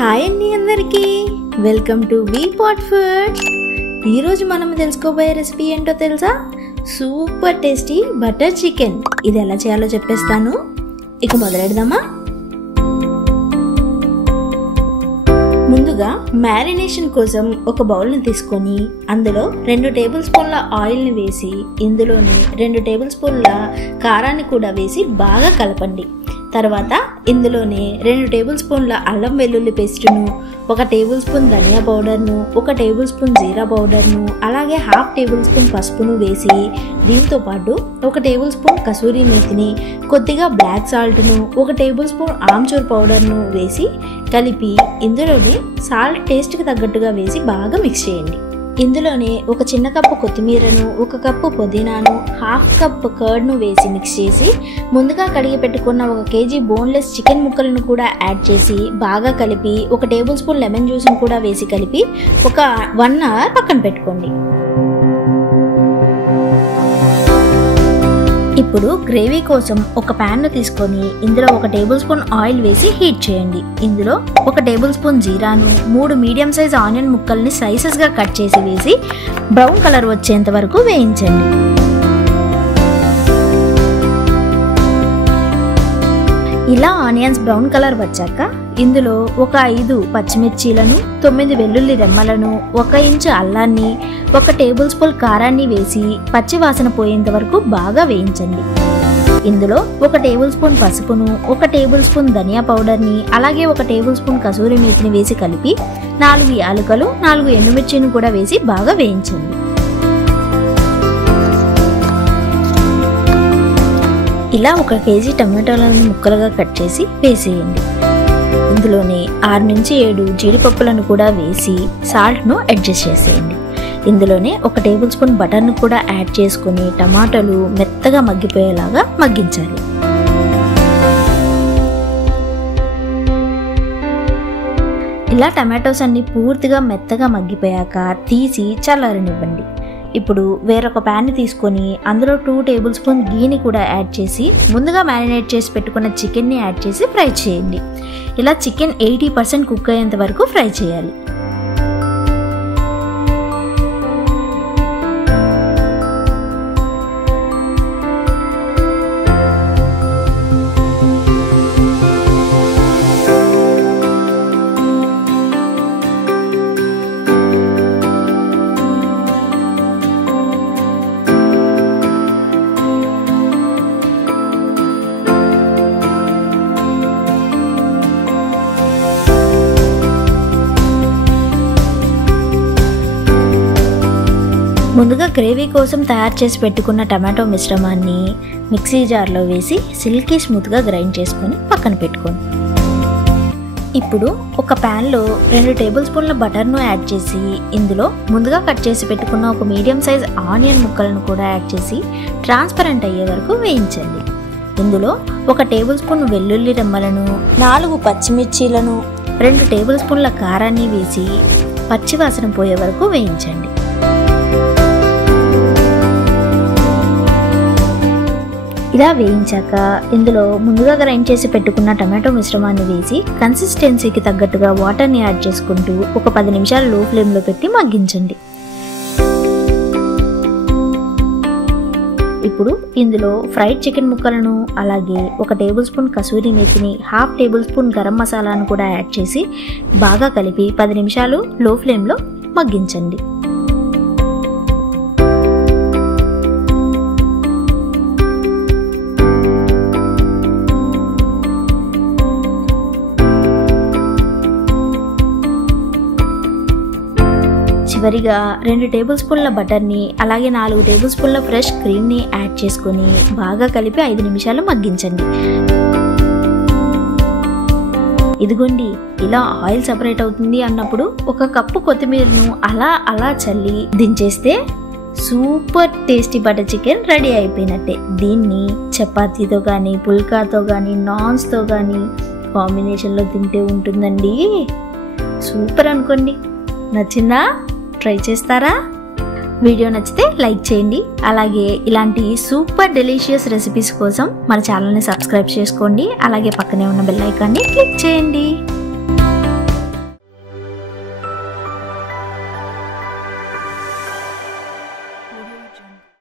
Hi అండి అందరికీ welcome to V pot food. ఈరోజు మనం తెలుసుకోబోయే రెసిపీ ఏంటో తెలుసా? Super tasty butter chicken. ఇది ఎలా చేయాలో చెప్పేస్తాను, ఇక మొదలెడదామా? ముందుగా మ్యారినేషన్ కోసం ఒక బౌల్ని తీసుకొని అందులో 2 టేబుల్ స్పూన్ల ఆయిల్ని వేసి ఇందులోనే 2 టేబుల్ స్పూన్ల కారాన్ని కూడా వేసి బాగా కలపండి. తర్వాత ఇందులోనే 2 టేబుల్ స్పూన్ల అల్లం వెల్లుల్లి పేస్టును, 1 టేబుల్ స్పూన్ ధనియా పౌడర్ను, 1 టేబుల్ స్పూన్ జీరా పౌడర్ను, అలాగే 1/2 టేబుల్ స్పూన్ పసుపును వేసి దీంతో పాటు 1 టేబుల్ స్పూన్ కసూరి మేతిని, కొద్దిగా బ్లాక్ సాల్ట్ను, 1 టేబుల్ స్పూన్ ఆమ్చూర్ పౌడర్ను వేసి కలిపి ఇందులోనే సాల్ట్ టేస్ట్కి తగ్గట్టుగా వేసి బాగా మిక్స్ చేయండి. ఇందులోనే 1 చిన్న కప్పు కొత్తిమీరను, 1 కప్పు పుదీనాను, 1/2 కప్ కర్డ్ను వేసి మిక్స్ చేసి ముందుగా కడిగి పెట్టుకున్న 1 కేజీ బోన్లెస్ చికెన్ ముక్కలను కూడా యాడ్ చేసి బాగా కలిపి 1 టేబుల్ స్పూన్ లెమన్ జ్యూస్ను కూడా వేసి కలిపి ఒక 1 అవర్ పక్కన పెట్టుకోండి. ఇప్పుడు గ్రేవీ కోసం ఒక ప్యాన్ను తీసుకొని ఇందులో 1 టేబుల్ స్పూన్ ఆయిల్ వేసి హీట్ చేయండి. ఇందులో 1 టేబుల్ స్పూన్ జీరాను, 3 మీడియం సైజ్ ఆనియన్ ముక్కల్ని స్లైసెస్గా కట్ చేసి వేసి బ్రౌన్ కలర్ వచ్చేంత వరకు వేయించండి. ఇలా ఆనియన్స్ బ్రౌన్ కలర్ వచ్చాక ఇందులో 5 పచ్చిమిర్చీలను, 9 వెల్లుల్లి రెమ్మలను, 1 ఇంచు అల్లాన్ని, 1 టేబుల్ స్పూన్ కారాన్ని వేసి పచ్చి వాసన పోయేంత వరకు బాగా వేయించండి. ఇందులో 1 టేబుల్ స్పూన్ పసుపును, 1 టేబుల్ స్పూన్ ధనియా పౌడర్ని, అలాగే 1 టేబుల్ స్పూన్ కసూరి మేతిని వేసి కలిపి 4 యాలకులు, 4 ఎండుమిర్చిని కూడా వేసి బాగా వేయించండి. ఇలా 1 కేజీ టమాటాలను ముక్కలుగా కట్ చేసి వేసేయండి. ఇందులోనే 6 నుంచి 7 జీడిపప్పులను కూడా వేసి సాల్ట్ను అడ్జస్ట్ చేసేయండి. ఇందులోనే 1 టేబుల్ స్పూన్ బటర్ను కూడా యాడ్ చేసుకుని టమాటాలు మెత్తగా మగ్గిపోయేలాగా మగ్గించాలి. ఇలా టమాటోస్ అన్ని పూర్తిగా మెత్తగా మగ్గిపోయాక తీసి చల్లారనివ్వండి. ఇప్పుడు వేరొక ప్యాన్ని తీసుకొని అందులో 2 టేబుల్ స్పూన్ గీని కూడా యాడ్ చేసి ముందుగా మ్యారినేట్ చేసి పెట్టుకున్న చికెన్ని యాడ్ చేసి ఫ్రై చేయండి. ఇలా చికెన్ 80% కుక్ అయ్యేంత వరకు ఫ్రై చేయాలి. ముందుగా గ్రేవీ కోసం తయారు చేసి పెట్టుకున్న టమాటో మిశ్రమాన్ని మిక్సీ జార్లో వేసి సిల్కీ స్మూత్గా గ్రైండ్ చేసుకొని పక్కన పెట్టుకోండి. ఇప్పుడు ఒక ప్యాన్లో 2 టేబుల్ స్పూన్ల బటర్ను యాడ్ చేసి ఇందులో ముందుగా కట్ చేసి పెట్టుకున్న 1 మీడియం సైజ్ ఆనియన్ ముక్కలను కూడా యాడ్ చేసి ట్రాన్స్పరెంట్ అయ్యే వరకు వేయించండి. ఇందులో 1 టేబుల్ స్పూన్ వెల్లుల్లి రెమ్మలను, 4 పచ్చిమిర్చీలను, 2 టేబుల్ స్పూన్ల కారాన్ని వేసి పచ్చివాసన పోయే వరకు వేయించండి. ఇలా వేయించాక ఇందులో ముందుగా గ్రైండ్ చేసి పెట్టుకున్న టమాటో మిశ్రమాన్ని వేసి కన్సిస్టెన్సీకి తగ్గట్టుగా వాటర్ని యాడ్ చేసుకుంటూ ఒక 10 నిమిషాలు లో ఫ్లేమ్లో పెట్టి మగ్గించండి. ఇప్పుడు ఇందులో ఫ్రైడ్ చికెన్ ముక్కలను, అలాగే 1 టేబుల్ స్పూన్ కసూరి మేతిని, 1/2 టేబుల్ స్పూన్ గరం మసాలాను కూడా యాడ్ చేసి బాగా కలిపి 10 నిమిషాలు లో ఫ్లేమ్లో మగ్గించండి. చివరిగా 2 టేబుల్ స్పూన్ల బటర్ని, అలాగే 4 టేబుల్ స్పూన్ల ఫ్రెష్ క్రీమ్ని యాడ్ చేసుకొని బాగా కలిపి 5 నిమిషాలు మగ్గించండి. ఇదిగోండి, ఇలా ఆయిల్ సపరేట్ అవుతుంది అన్నప్పుడు 1 కప్పు కొత్తిమీరను అలా చల్లి దించేస్తే super tasty butter chicken ready అయిపోయినట్టే. దీన్ని చపాతీతో కానీ, పుల్కాతో కానీ, నాన్స్తో కానీ కాంబినేషన్లో తింటే ఉంటుందండి. సూపర్ అనుకోండి. నచ్చిందా? ట్రై చేస్తారా? వీడియో నచ్చితే లైక్ చేయండి. అలాగే ఇలాంటి సూపర్ డెలిషియస్ రెసిపీస్ కోసం మన ఛానల్ని సబ్స్క్రైబ్ చేసుకోండి. అలాగే పక్కనే ఉన్న బెల్ ఐకాన్ని క్లిక్ చేయండి.